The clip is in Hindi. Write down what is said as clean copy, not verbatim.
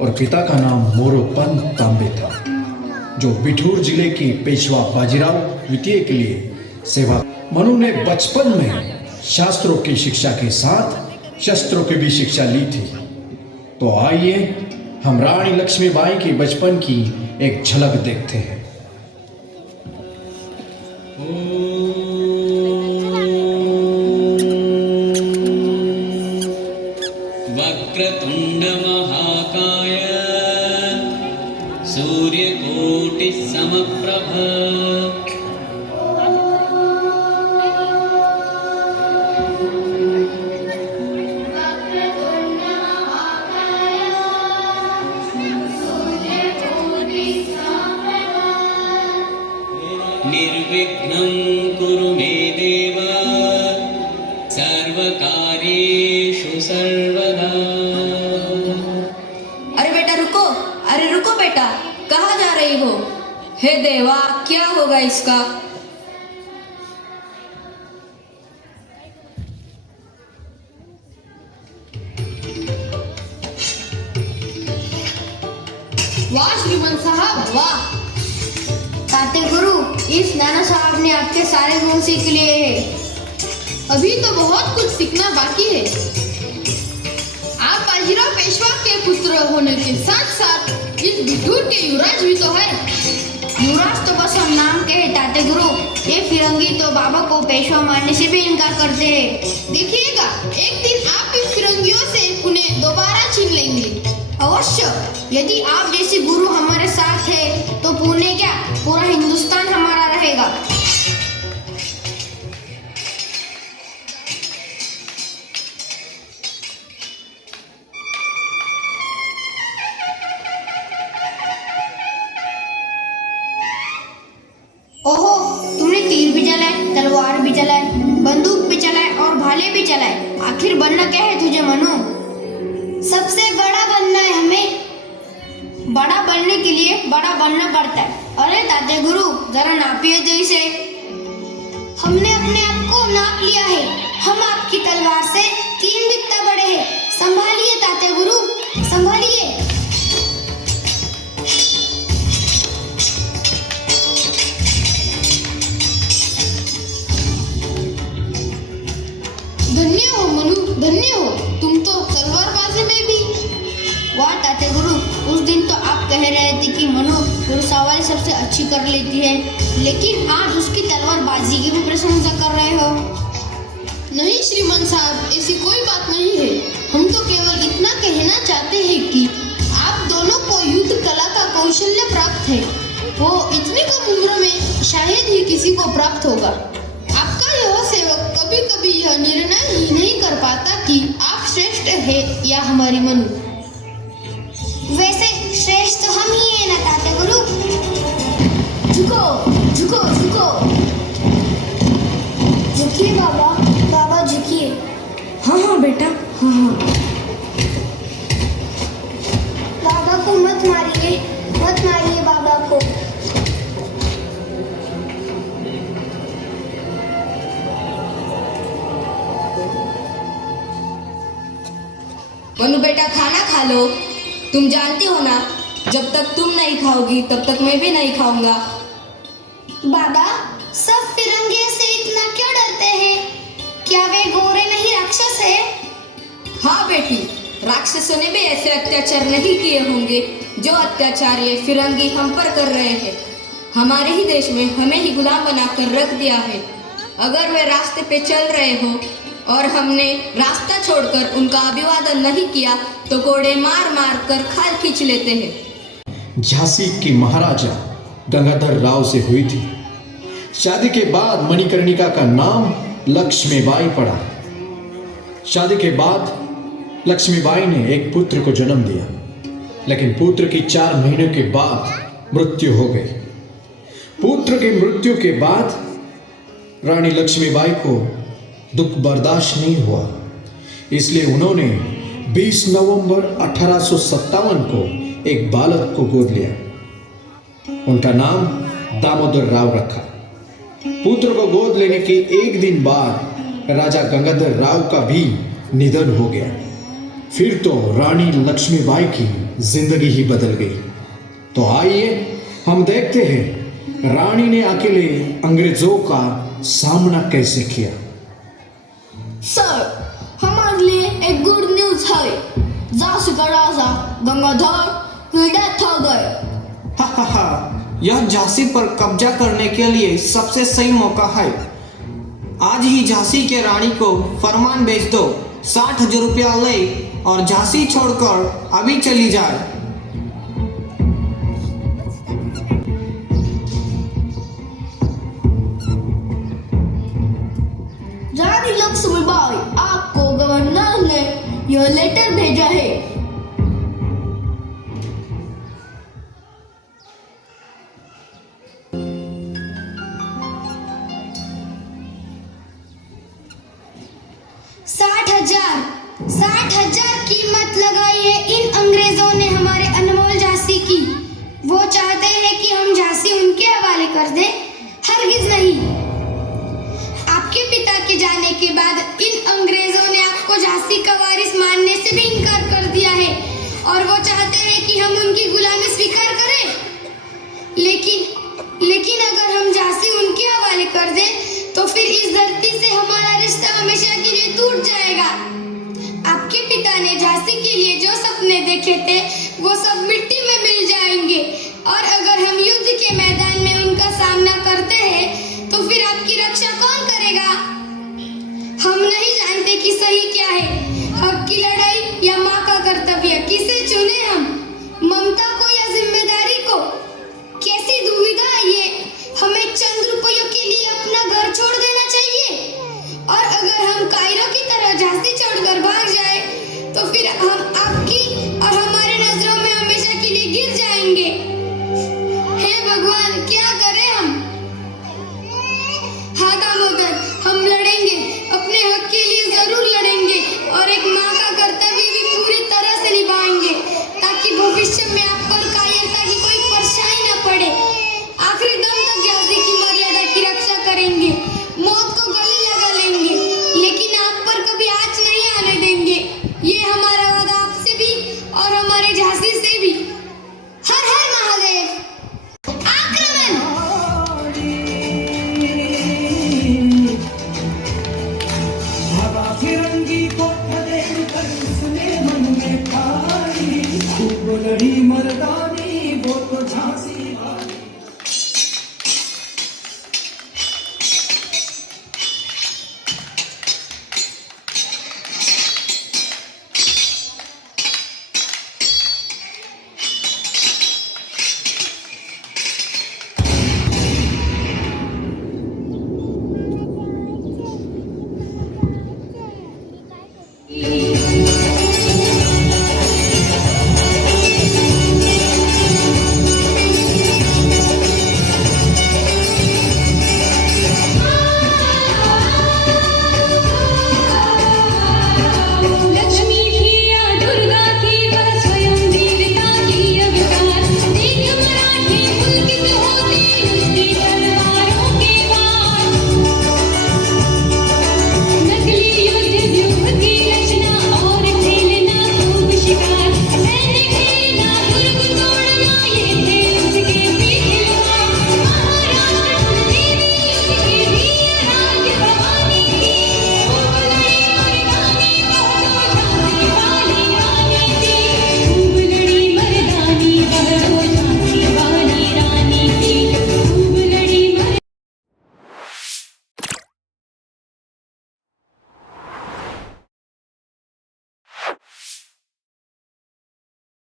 और पिता का नाम मोरोपंत तांबे था, जो बिठूर जिले की पेशवा बाजीराव द्वितीय के लिए सेवा। मनु ने बचपन में शास्त्रों की शिक्षा के साथ शस्त्रों की भी शिक्षा ली थी। तो आइए हम रानी लक्ष्मीबाई के बचपन की एक झलक देखते हैं। वक्रतुंड महाकाय सूर्यकोटि समप्रभ निर्विघ्नं कुरु मे देव सर्वकार्येषु सर्वदा। अरे रुको बेटा, कहाँ जा रही हो? हे देवा, क्या होगा इसका? वाह श्रीमंत साहब वाह। ताते गुरु, इस नाना साहब ने आपके सारे गुण सीख लिए हैं। अभी तो बहुत कुछ सीखना बाकी है। आप बाजीराव पेशवा के पुत्र होने के साथ साथ इस बिठूर के युवराज भी तो है। युवराज तो बस हम नाम के हैं ताते गुरु। ये फिरंगी तो बाबा को पेशवा मानने से भी इनकार करते हैं। देखिएगा, एक दिन आप इन फिरंगियों से उन्हें दोबारा छीन लेंगे। अवश्य। यदि आप जैसे गुरु हमारे साथ है तो पुणे क्या, पूरा हिंदुस्तान हमारा रहेगा। ओहो, तुमने तीर भी चलाए, तलवार भी चलाए, बंदूक भी चलाए और भाले भी चलाए। आखिर बनना क्या है तुझे मनु? सबसे बड़ा बनना है हमें। बड़ा बनने के लिए बड़ा बनना पड़ता है। अरे ताते गुरु, जरा नापिए तो इसे। हमने अपने आप को नाप लिया है। हम आपकी तलवार से 3 बित्ता बड़े हैं। संभालिए ताते गुरु, संभालिए। धन्य हो मनु, धन्य हो। तुम तो तलवारबाजी में भी। वाह ताते गुरु, उस दिन तो आप कह रहे थे कि मनु घुड़सवारी सबसे अच्छी कर लेती है, लेकिन आज उसकी तलवारबाजी की भी प्रशंसा कर रहे हो। नहीं श्रीमान साहब, ऐसी कोई बात नहीं है। हम तो केवल इतना कहना चाहते हैं कि आप दोनों को युद्ध कला का कौशल्य प्राप्त है। वो इतनी कम उम्र में शायद ही किसी को प्राप्त होगा। आपका यह सेवक कभी कभी यह निर्णय ही नहीं कर पाता कि आप श्रेष्ठ है या हमारी मनु। वैसे श्रेष्ठ तो हम ही हैं ना ताते गुरु। झुको झुको झुको। झुकिए बाबा, बाबा झुकिए। हाँ बेटा, हाँ। बाबा को मत मारिए, मत मारिए बाबा को। मनु बेटा, खाना खा लो। तुम जानती हो ना, जब तक तुम नहीं खाओगी तब तक मैं भी नहीं खाऊंगा। बाबा, सब फिरंगे से इतना क्यों डरते हैं? क्या वे गोरे नहीं राक्षस है? हाँ बेटी, राक्षसों ने भी ऐसे अत्याचार नहीं किए होंगे जो अत्याचार ये फिरंगी हम पर कर रहे हैं। हमारे ही देश में हमें ही गुलाम बनाकर रख दिया है। अगर वे रास्ते पे चल रहे हो और हमने रास्ता छोड़कर उनका अभिवादन नहीं किया तो कोड़े मार मार कर खाल खींच लेते हैं। झांसी की महाराजा गंगाधर राव से हुई थी। शादी के बाद मणिकर्णिका का नाम लक्ष्मीबाई पड़ा। शादी के बाद लक्ष्मीबाई ने एक पुत्र को जन्म दिया, लेकिन पुत्र की 4 महीने के बाद मृत्यु हो गई। पुत्र की मृत्यु के बाद रानी लक्ष्मीबाई को दुख बर्दाश्त नहीं हुआ, इसलिए उन्होंने 20 नवंबर 1857 को एक बालक को गोद लिया। उनका नाम दामोदर राव रखा। पुत्र को गोद लेने के एक दिन बाद राजा गंगाधर राव का भी निधन हो गया। फिर तो रानी लक्ष्मीबाई की जिंदगी ही बदल गई। तो आइए हम देखते हैं रानी ने अकेले अंग्रेजों का सामना कैसे किया। सर, हमारे लिए एक गुड न्यूज है। झांसी का राजा गंगाधर की डेथ हो गए। हा, यह झांसी पर कब्जा करने के लिए सबसे सही मौका है। आज ही झांसी के रानी को फरमान भेज दो, 60,000 रुपया ले और झांसी छोड़कर अभी चली जाए। रानी लक्ष्मीबाई, आपको गवर्नर ने यह लेटर भेजा है। 60,000 कीमत लगाई है इन अंग्रेजों ने हमारे अनमोल झांसी की। वो चाहते हैं कि हम झांसी उनके हवाले कर दें? हरगिज नहीं। आपके पिता के जाने के बाद इन अंग्रेजों ने आपको झांसी का वारिस मानने से भी इनकार कर दिया है और वो चाहते हैं कि हम उनकी गुलामी स्वीकार करें। लेकिन अगर हम झांसी उनके हवाले कर दें तो फिर इस धरती से हमारा रिश्ता हमेशा के लिए टूट जाएगा। आपके पिता ने झांसी के लिए जो सपने देखे थे वो सब मिट्टी में मिल जाएंगे और अगर हम युद्ध के मैदान में उनका सामना करते हैं तो फिर आपकी रक्षा कौन करेगा? हम नहीं जानते कि सही क्या है, हक की लड़ाई या माँ का कर्तव्य।